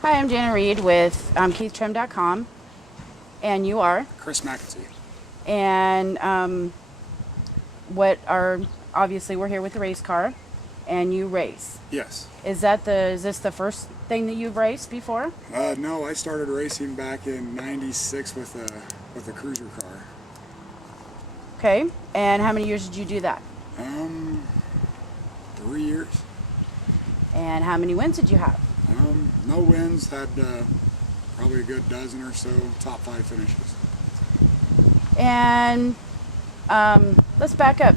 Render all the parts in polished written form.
Hi, I'm Jana Reed with KeithTrim.com, and you are, Chris McAtee. and what are obviously we're here with the race car, and you race. Yes. Is this the first thing that you've raced before? No, I started racing back in '96 with a cruiser car. Okay, and how many years did you do that? 3 years. And how many wins did you have? No wins. Had probably a good dozen or so top 5 finishes. And let's back up.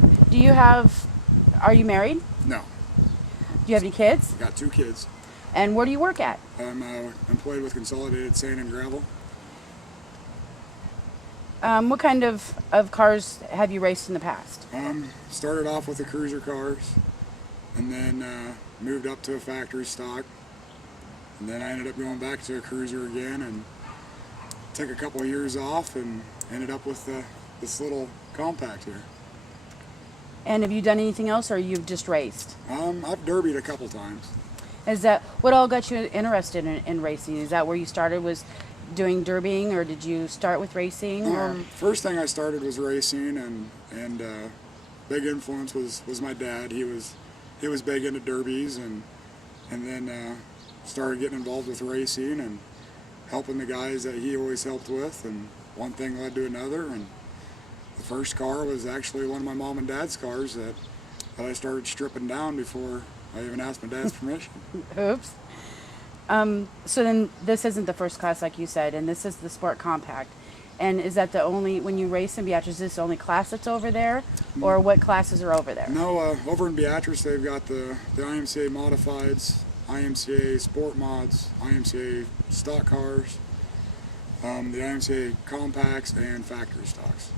Are you married? No. Do you have any kids? Got 2 kids. And where do you work at? I'm employed with Consolidated Sand and Gravel. What kind of cars have you raced in the past? Started off with the cruiser cars, and then moved up to a factory stock, and then I ended up going back to a cruiser again, and took a couple of years off, and ended up with this little compact here. And have you done anything else, or you've just raced? I've derbied a couple times. Is that what all got you interested in racing? Is that where you started, was doing derbying, or did you start with racing? Or? First thing I started was racing, and big influence was my dad. He was big into derbies, and then started getting involved with racing and helping the guys that he always helped with, and one thing led to another, and the first car was actually one of my mom and dad's cars that I started stripping down before I even asked my dad's permission. Oops. So then this isn't the first class, like you said, and this is the Sport Compact. And is that the only, when you race in Beatrice, is this the only class that's over there? Or what classes are over there? No, over in Beatrice they've got the IMCA Modifieds, IMCA Sport Mods, IMCA Stock Cars, the IMCA Compacts, and Factory Stocks.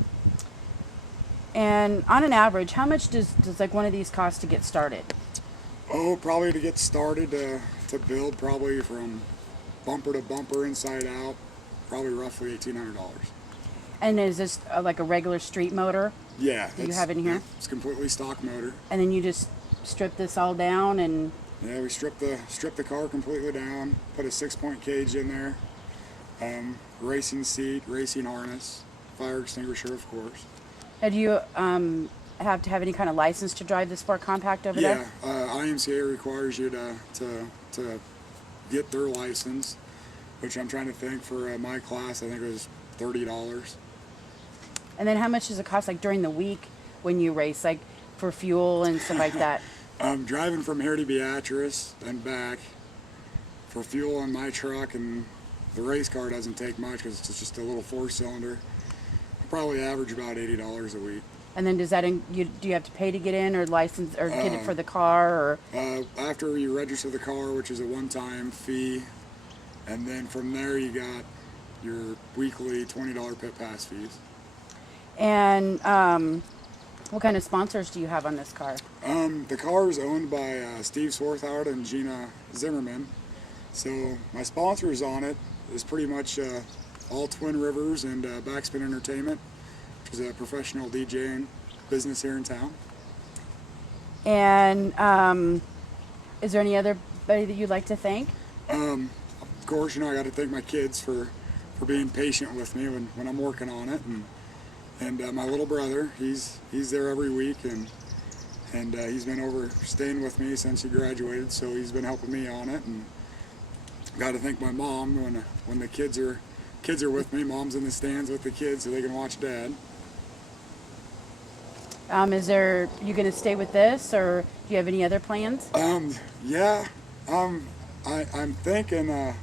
And on an average, how much does like one of these cost to get started? Oh, probably to get started, to build, probably from bumper to bumper, inside out, probably roughly $1,800. And is this like a regular street motor? Yeah. Do you have in here? Yeah, it's completely stock motor. And then you just strip this all down and... Yeah, we stripped the car completely down, put a 6-point cage in there, racing seat, racing harness, fire extinguisher, of course. Do you have to have any kind of license to drive the Sport Compact over there? Yeah, IMCA requires you to get their license, which I'm trying to think for my class, I think it was $30. And then how much does it cost, like during the week when you race, like for fuel and stuff like that? Driving from here to Beatrice and back for fuel on my truck, and the race car doesn't take much because it's just a little 4-cylinder. I probably average about $80 a week. And then do you have to pay to get in, or license, or get it for the car, or? After you register the car, which is a one-time fee, and then from there you got your weekly $20 pit pass fees. And what kind of sponsors do you have on this car? The car is owned by Steve Swarthout and Gina Zimmerman. So my sponsors on it is pretty much all Twin Rivers and Backspin Entertainment, which is a professional DJing business here in town. And is there any other buddy that you'd like to thank? Of course, I got to thank my kids for being patient with me when I'm working on it, and my little brother, he's there every week, and he's been over staying with me since he graduated, so he's been helping me on it. And got to thank my mom when the kids are with me. Mom's in the stands with the kids so they can watch Dad. You going to stay with this, or do you have any other plans? Yeah. I'm thinking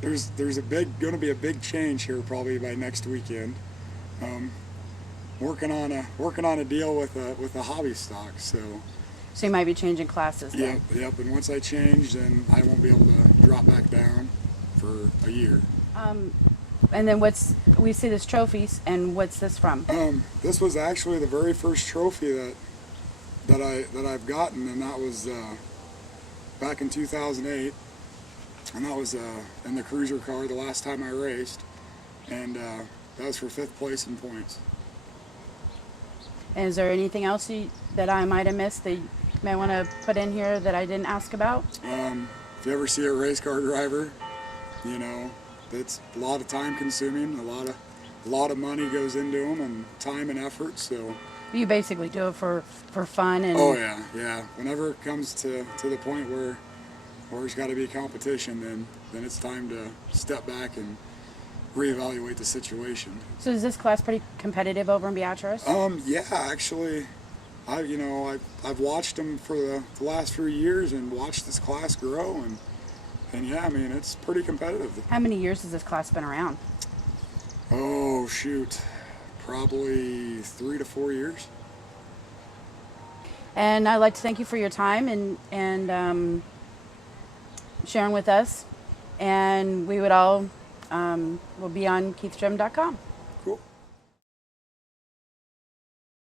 there's going to be a big change here probably by next weekend. Working on a deal with a hobby stock, so you might be changing classes then. Yep. And once I change, then I won't be able to drop back down for a year. And then we see this trophies, and what's this from? This was actually the very first trophy that I've gotten, and that was back in 2008, and that was in the cruiser car the last time I raced, and that was for 5th place in points. And is there anything else that I might have missed that you may want to put in here that I didn't ask about? if you ever see a race car driver, you know, it's a lot of time consuming, a lot of money goes into them, and time and effort. So You basically do it for fun and. oh yeah. Whenever it comes to the point where there's got to be competition, then it's time to step back and reevaluate the situation. So is this class pretty competitive over in Beatrice? Yeah, actually, I've watched them for the last few years and watched this class grow, and yeah, I mean, it's pretty competitive. How many years has this class been around? Oh shoot, probably 3 to 4 years. And I'd like to thank you for your time and sharing with us. And we would all will be on KeithTrim.com.